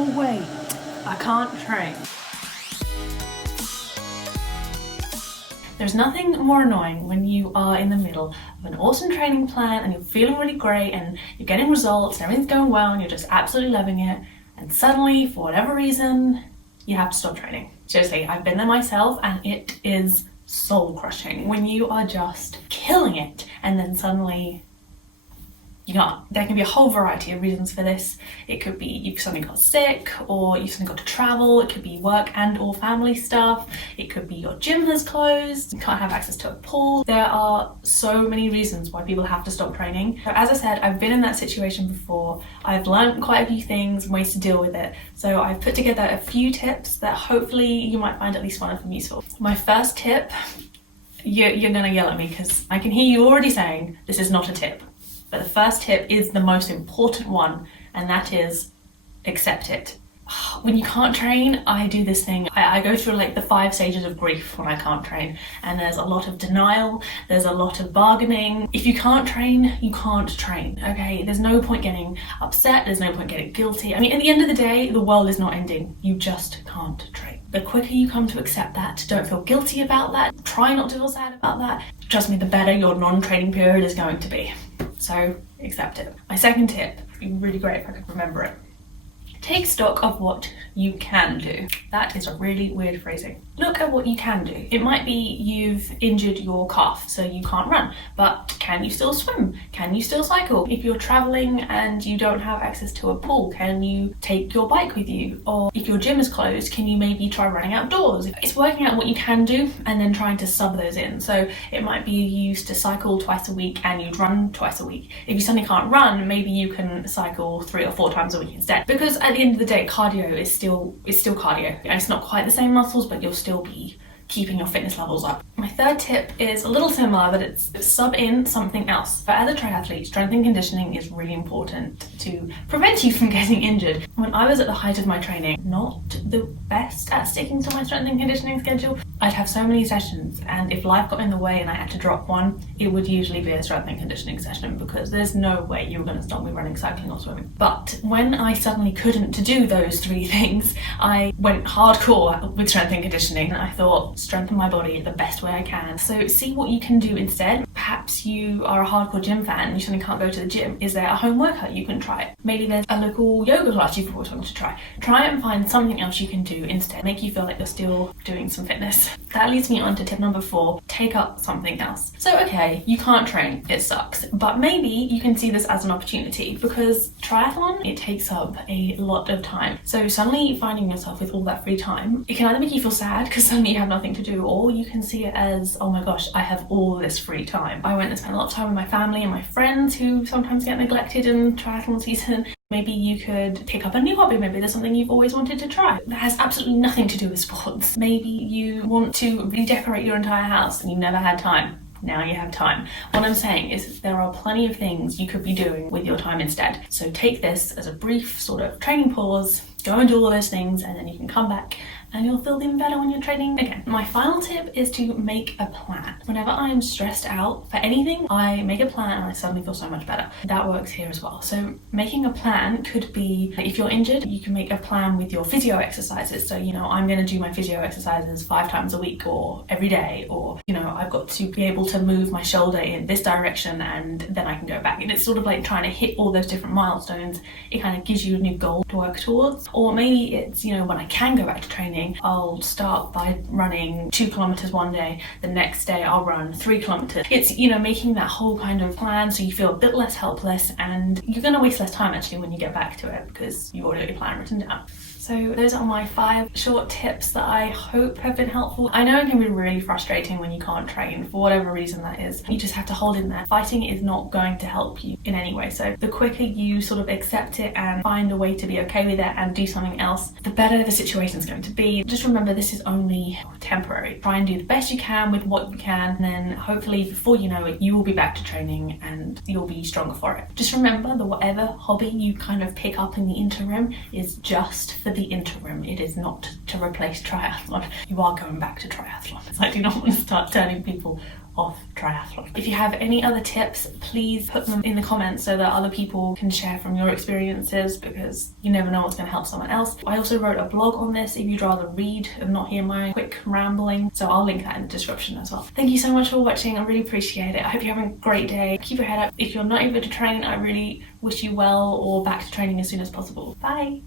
no way, I can't train. There's nothing more annoying when you are in the middle of an awesome training plan and you're feeling really great and you're getting results and everything's going well and you're just absolutely loving it, and suddenly, for whatever reason, you have to stop training. Seriously, I've been there myself and it is soul crushing when you are just killing it and then suddenly you can't. There can be a whole variety of reasons for this. It could be you've suddenly got sick, or you've suddenly got to travel. It could be work and or family stuff. It could be your gym has closed, you can't have access to a pool. There are so many reasons why people have to stop training. So as I said, I've been in that situation before. I've learned quite a few things and ways to deal with it. So I've put together a few tips that hopefully you might find at least one of them useful. My first tip, you're gonna yell at me because I can hear you already saying this is not a tip. But the first tip is the most important one, and that is accept it. When you can't train, I do this thing. I go through like the 5 stages of grief when I can't train, and there's a lot of denial, there's a lot of bargaining. If you can't train, you can't train, okay? There's no point getting upset, there's no point getting guilty. I mean, at the end of the day, the world is not ending. You just can't train. The quicker you come to accept that, don't feel guilty about that, try not to feel sad about that, trust me, the better your non-training period is going to be. So accept it. My second tip, it'd be really great if I could remember it. Take stock of what you can do. That is a really weird phrasing. Look at what you can do. It might be you've injured your calf, so you can't run, but can you still swim? Can you still cycle? If you're traveling and you don't have access to a pool, can you take your bike with you? Or if your gym is closed, can you maybe try running outdoors? It's working out what you can do and then trying to sub those in. So it might be you used to cycle twice a week and you'd run twice a week. If you suddenly can't run, maybe you can cycle 3 or 4 times a week instead. Because at the end of the day, cardio is still cardio. And it's not quite the same muscles, but you'll still be keeping your fitness levels up. My third tip is a little similar, but it's sub in something else. But as a triathlete, strength and conditioning is really important to prevent you from getting injured. When I was at the height of my training, not the best at sticking to my strength and conditioning schedule, I'd have so many sessions, and if life got in the way and I had to drop one, it would usually be a strength and conditioning session because there's no way you were going to stop me running, cycling or swimming. But when I suddenly couldn't do those 3 things, I went hardcore with strength and conditioning, and I thought, strengthen my body the best way I can. So see what you can do instead. Perhaps you are a hardcore gym fan and you suddenly can't go to the gym. Is there a home workout you can try? Maybe there's a local yoga class you've always wanted to try. Try and find something else you can do instead. Make you feel like you're still doing some fitness. That leads me on to tip number 4, take up something else. So okay, you can't train, it sucks, but maybe you can see this as an opportunity because triathlon, it takes up a lot of time. So suddenly finding yourself with all that free time, it can either make you feel sad because suddenly you have nothing to do, or you can see it as, oh my gosh, I have all this free time. I went and spent a lot of time with my family and my friends who sometimes get neglected in triathlon season. Maybe you could pick up a new hobby. Maybe there's something you've always wanted to try that has absolutely nothing to do with sports. Maybe you want to redecorate your entire house and you've never had time. Now you have time. What I'm saying is there are plenty of things you could be doing with your time instead. So take this as a brief sort of training pause, go and do all those things, and then you can come back and you'll feel even better when you're training again. My final tip is to make a plan. Whenever I'm stressed out for anything, I make a plan and I suddenly feel so much better. That works here as well. So making a plan could be, if you're injured, you can make a plan with your physio exercises. So, I'm gonna do my physio exercises 5 times a week or every day, or, I've got to be able to move my shoulder in this direction and then I can go back. And it's sort of like trying to hit all those different milestones. It kind of gives you a new goal to work towards. Or maybe it's, when I can go back to training, I'll start by running 2 kilometers one day, the next day I'll run 3 kilometers. It's, making that whole kind of plan so you feel a bit less helpless, and you're going to waste less time actually when you get back to it because you've already got your plan written down. So those are my 5 short tips that I hope have been helpful. I know it can be really frustrating when you can't train for whatever reason that is. You just have to hold in there. Fighting is not going to help you in any way. So the quicker you sort of accept it and find a way to be okay with it and do something else, the better the situation is going to be. Just remember, this is only temporary. Try and do the best you can with what you can, and then hopefully before you know it, you will be back to training and you'll be stronger for it. Just remember that whatever hobby you kind of pick up in the interim is just for the interim. It is not to replace triathlon. You are going back to triathlon. So I do not want to start turning people off triathlon. If you have any other tips, please put them in the comments so that other people can share from your experiences, because you never know what's going to help someone else. I also wrote a blog on this if you'd rather read and not hear my quick rambling, so I'll link that in the description as well. Thank you so much for watching. I really appreciate it. I hope you're having a great day. Keep your head up. If you're not able to train, I really wish you well or back to training as soon as possible. Bye!